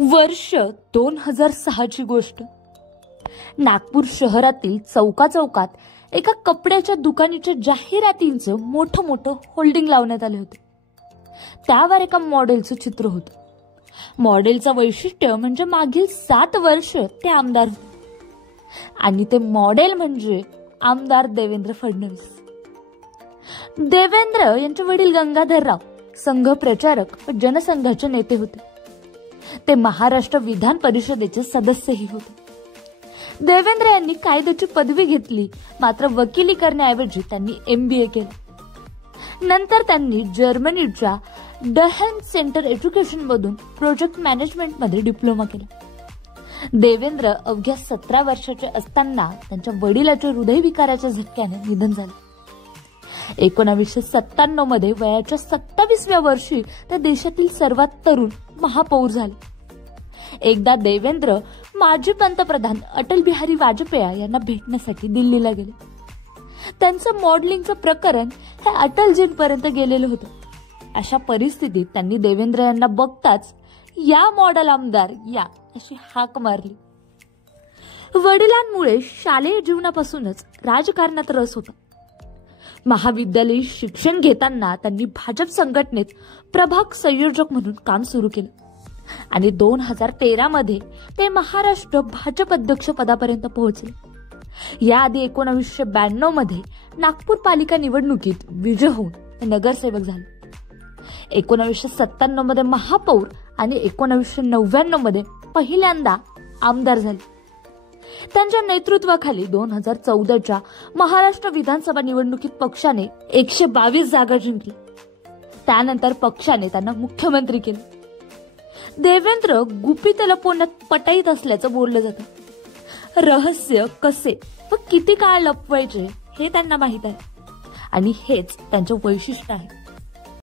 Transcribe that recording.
वर्ष 2006 ची गोष्ट. नागपूर शहरातील चौकाचौकात एका कपड्याच्या दुकानाच्या जाहिरातींचं मोठं मोठं होल्डिंग लावण्यात आले होते. त्यावर एका मॉडेलचं चित्र होतं. मॉडेलचं वैशिष्ट्य म्हणजे मागील 7 वर्ष ते आमदार होते आणि ते मॉडेल म्हणजे आमदार देवेंद्र फडणवीस. देवेंद्र यांचे वडील गंगाधरराव संघ प्रचारक व जनसंघाचे नेते होते. ते महाराष्ट्र विधान परिषदेचे सदस्यही होते. देवेंद्र यांनी कायद्याची पदवी घेतली, मात्र वकिली करण्याऐवजी त्यांनी MBA केले. नंतर त्यांनी जर्मनीच्या डहेन सेंटर एज्युकेशन मधून प्रोजेक्ट मॅनेजमेंट मध्ये डिप्लोमा केला. देवेंद्र अवघ्या 17 वर्षाचे असताना त्यांच्या वडिलाच्या हृदयविकाराच्या झटक्याने निधन झाले. 1997 मध्ये वयाच्या 27व्या वर्षी ते देशातील सर्वात तरुण महापौर झाले. एकदा देवेंद्र माजी पंतप्रधान अटल बिहारी वाजपेयी यांना भेटण्यासाठी दिल्लीला गेले. त्यांचं मॉडेलिंगचं प्रकरण हे अटलजींपर्यंत गेलेलं होतं. अशा परिस्थितीत त्यांनी देवेंद्र यांना बघताच या मॉडेल आमदार या अशी हाक मारली. वडिलांमुळे शालेय जीवनापासूनच राजकारणात रस होता. महाविद्यालयीन शिक्षण घेताना त्यांनी भाजप संघटनेत प्रभाग संयोजक म्हणून काम सुरू केलं आणि 2013 मध्ये ते महाराष्ट्र भाजप अध्यक्ष पदापर्यंत पोहोचले. याआधी 1992 मध्ये नागपूर पालिका निवडणुकीत विजय होऊन ते नगरसेवक झाले. 1997 मध्ये महापौर आणि 1999 मध्ये पहिल्यांदा आमदार झाले. त्यांच्या नेतृत्वाखाली 2014च्या महाराष्ट्र विधानसभा निवडणुकीत पक्षाने 122 जागा जिंकली. त्यानंतर पक्षाने त्यांना मुख्यमंत्री केले. देवेंद्र गुपित लपवण्यात पटाईत असल्याचं बोललं जातं. रहस्य कसे व किती काळ लपवायचे हे त्यांना माहित आहे आणि हेच त्यांचं वैशिष्ट्य आहे.